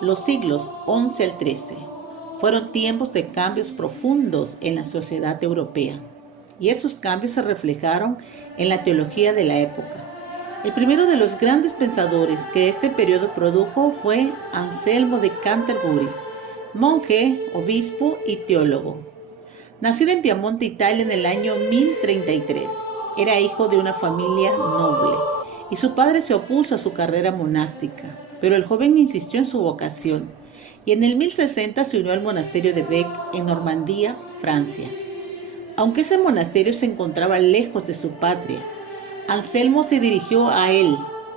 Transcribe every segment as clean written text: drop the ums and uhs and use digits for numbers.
Los siglos XI al XIII fueron tiempos de cambios profundos en la sociedad europea, y esos cambios se reflejaron en la teología de la época. El primero de los grandes pensadores que este periodo produjo fue Anselmo de Canterbury, monje, obispo y teólogo. Nacido en Piamonte, Italia, en el año 1033, era hijo de una familia noble y su padre se opuso a su carrera monástica, pero el joven insistió en su vocación y en el 1060 se unió al monasterio de Bec en Normandía, Francia. Aunque ese monasterio se encontraba lejos de su patria, Anselmo se dirigió a él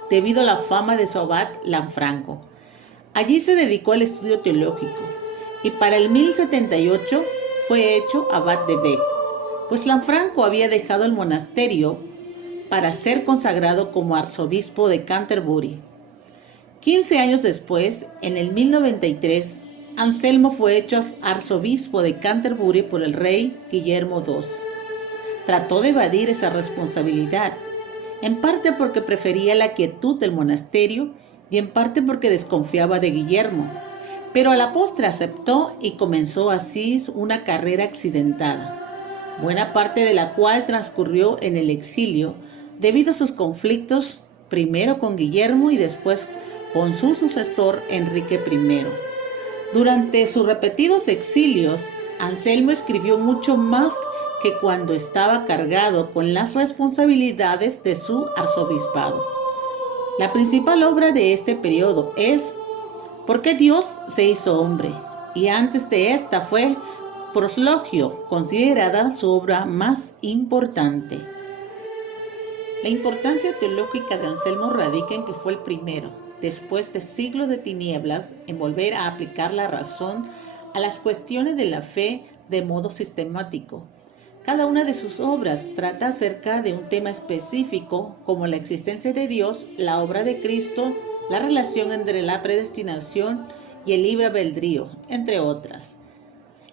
debido a la fama de su abad Lanfranco. Allí se dedicó al estudio teológico y para el 1078 fue hecho abad de Bec, pues Lanfranco había dejado el monasterio para ser consagrado como arzobispo de Canterbury. 15 años después, en el 1093, Anselmo fue hecho arzobispo de Canterbury por el rey Guillermo II. Trató de evadir esa responsabilidad, en parte porque prefería la quietud del monasterio y en parte porque desconfiaba de Guillermo, pero a la postre aceptó y comenzó así una carrera accidentada, buena parte de la cual transcurrió en el exilio debido a sus conflictos primero con Guillermo y después con su sucesor Enrique I. Durante sus repetidos exilios, Anselmo escribió mucho más que cuando estaba cargado con las responsabilidades de su arzobispado. La principal obra de este periodo es ¿Por qué Dios se hizo hombre? Y antes de esta fue Proslogio, considerada su obra más importante. La importancia teológica de Anselmo radica en que fue el primero, después de siglos de tinieblas, en volver a aplicar la razón a las cuestiones de la fe de modo sistemático. Cada una de sus obras trata acerca de un tema específico, como la existencia de Dios, la obra de Cristo, la relación entre la predestinación y el libre albedrío, entre otras.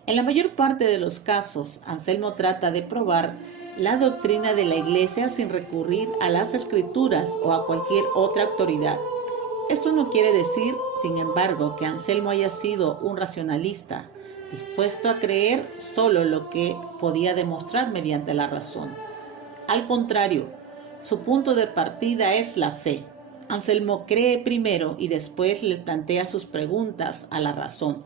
En la mayor parte de los casos, Anselmo trata de probar la doctrina de la Iglesia sin recurrir a las Escrituras o a cualquier otra autoridad. Esto no quiere decir, sin embargo, que Anselmo haya sido un racionalista, dispuesto a creer solo lo que podía demostrar mediante la razón. Al contrario, su punto de partida es la fe. Anselmo cree primero y después le plantea sus preguntas a la razón.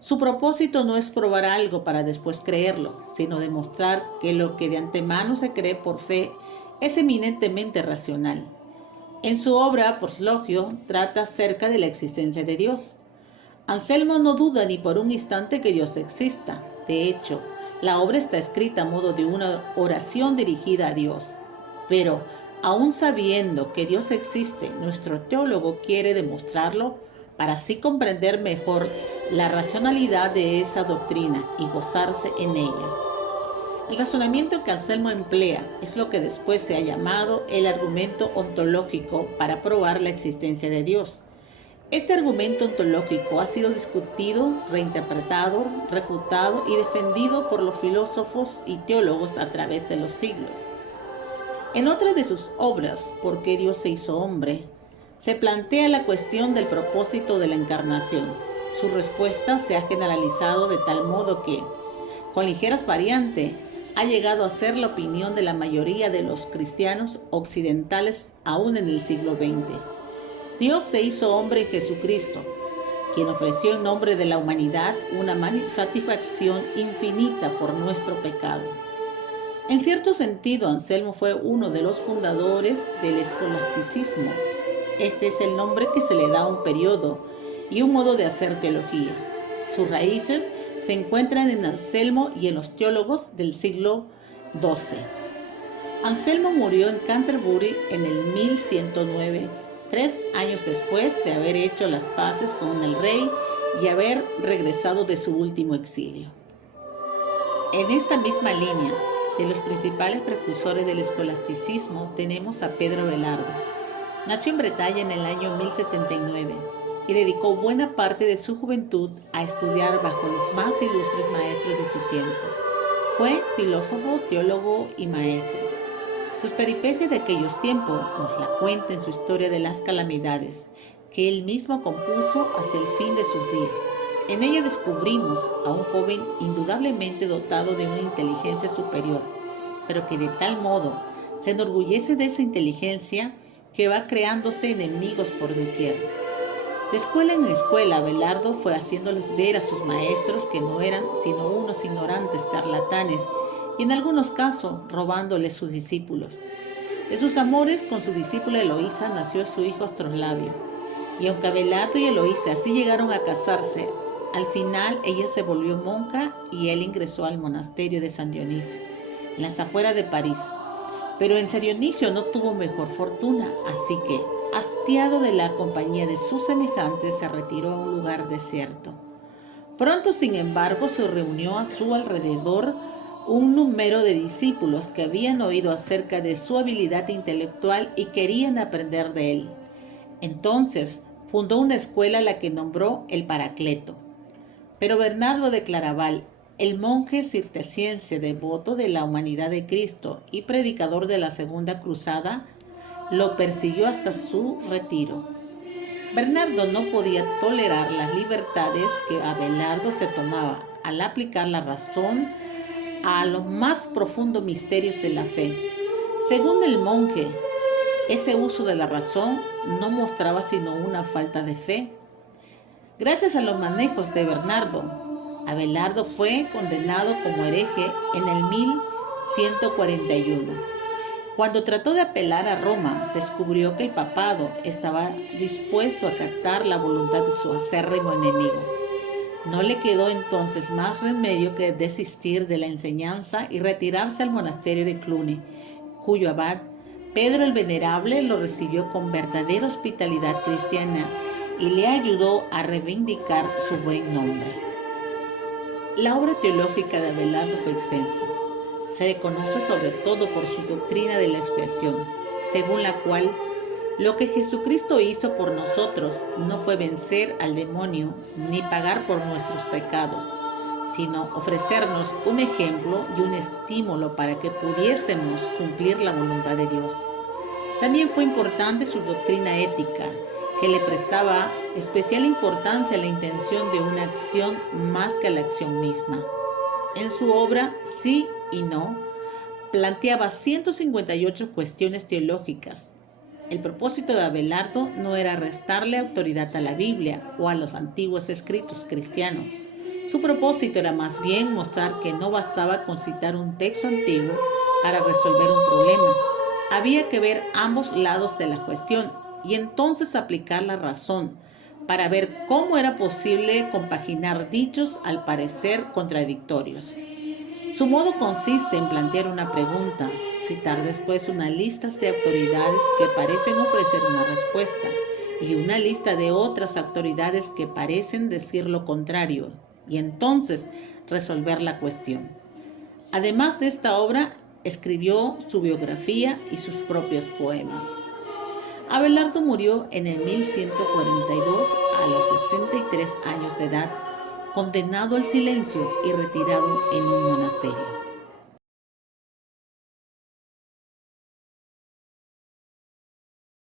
Su propósito no es probar algo para después creerlo, sino demostrar que lo que de antemano se cree por fe es eminentemente racional. En su obra, Proslogio, trata acerca de la existencia de Dios. Anselmo no duda ni por un instante que Dios exista. De hecho, la obra está escrita a modo de una oración dirigida a Dios. Pero, aun sabiendo que Dios existe, nuestro teólogo quiere demostrarlo para así comprender mejor la racionalidad de esa doctrina y gozarse en ella. El razonamiento que Anselmo emplea es lo que después se ha llamado el argumento ontológico para probar la existencia de Dios. Este argumento ontológico ha sido discutido, reinterpretado, refutado y defendido por los filósofos y teólogos a través de los siglos. En otra de sus obras, ¿Por qué Dios se hizo hombre?, se plantea la cuestión del propósito de la encarnación. Su respuesta se ha generalizado de tal modo que, con ligeras variantes, ha llegado a ser la opinión de la mayoría de los cristianos occidentales aún en el siglo XX. Dios se hizo hombre en Jesucristo, quien ofreció en nombre de la humanidad una satisfacción infinita por nuestro pecado. En cierto sentido, Anselmo fue uno de los fundadores del escolasticismo. Este es el nombre que se le da a un periodo y un modo de hacer teología. Sus raíces se encuentran en Anselmo y en los teólogos del siglo XII. Anselmo murió en Canterbury en el 1109, 3 años después de haber hecho las paces con el rey y haber regresado de su último exilio. En esta misma línea, de los principales precursores del escolasticismo tenemos a Pedro Abelardo. Nació en Bretaña en el año 1079 y dedicó buena parte de su juventud a estudiar bajo los más ilustres maestros de su tiempo. Fue filósofo, teólogo y maestro. Sus peripecias de aquellos tiempos nos la cuenta en su Historia de las Calamidades, que él mismo compuso hacia el fin de sus días. En ella descubrimos a un joven indudablemente dotado de una inteligencia superior, pero que de tal modo se enorgullece de esa inteligencia que va creándose enemigos por doquier. De escuela en escuela, Abelardo fue haciéndoles ver a sus maestros que no eran sino unos ignorantes charlatanes y en algunos casos robándoles sus discípulos. De sus amores con su discípula Eloísa nació su hijo Astrolabio. Y aunque Abelardo y Eloísa así llegaron a casarse, al final ella se volvió monja y él ingresó al monasterio de San Dionisio, en las afueras de París. Pero en San Dionisio no tuvo mejor fortuna, así que, hastiado de la compañía de sus semejantes, se retiró a un lugar desierto. Pronto, sin embargo, se reunió a su alrededor un número de discípulos que habían oído acerca de su habilidad intelectual y querían aprender de él. Entonces, fundó una escuela a la que nombró el Paracleto. Pero Bernardo de Claraval, el monje cisterciense devoto de la humanidad de Cristo y predicador de la Segunda Cruzada, lo persiguió hasta su retiro. Bernardo no podía tolerar las libertades que Abelardo se tomaba al aplicar la razón a los más profundos misterios de la fe. Según el monje, ese uso de la razón no mostraba sino una falta de fe. Gracias a los manejos de Bernardo, Abelardo fue condenado como hereje en el 1141. Cuando trató de apelar a Roma, descubrió que el papado estaba dispuesto a acatar la voluntad de su acérrimo enemigo. No le quedó entonces más remedio que desistir de la enseñanza y retirarse al monasterio de Cluny, cuyo abad, Pedro el Venerable, lo recibió con verdadera hospitalidad cristiana y le ayudó a reivindicar su buen nombre. La obra teológica de Abelardo fue extensa. Se le conoce sobre todo por su doctrina de la expiación, según la cual lo que Jesucristo hizo por nosotros no fue vencer al demonio ni pagar por nuestros pecados, sino ofrecernos un ejemplo y un estímulo para que pudiésemos cumplir la voluntad de Dios. También fue importante su doctrina ética, que le prestaba especial importancia a la intención de una acción más que a la acción misma. En su obra Sí y No planteaba 158 cuestiones teológicas. El propósito de Abelardo no era restarle autoridad a la Biblia o a los antiguos escritos cristianos. Su propósito era más bien mostrar que no bastaba con citar un texto antiguo para resolver un problema. Había que ver ambos lados de la cuestión y entonces aplicar la razón para ver cómo era posible compaginar dichos al parecer contradictorios. Su modo consiste en plantear una pregunta, citar después una lista de autoridades que parecen ofrecer una respuesta y una lista de otras autoridades que parecen decir lo contrario, y entonces resolver la cuestión. Además de esta obra, escribió su biografía y sus propios poemas. Abelardo murió en el 1142 a los 63 años de edad, condenado al silencio y retirado en un monasterio.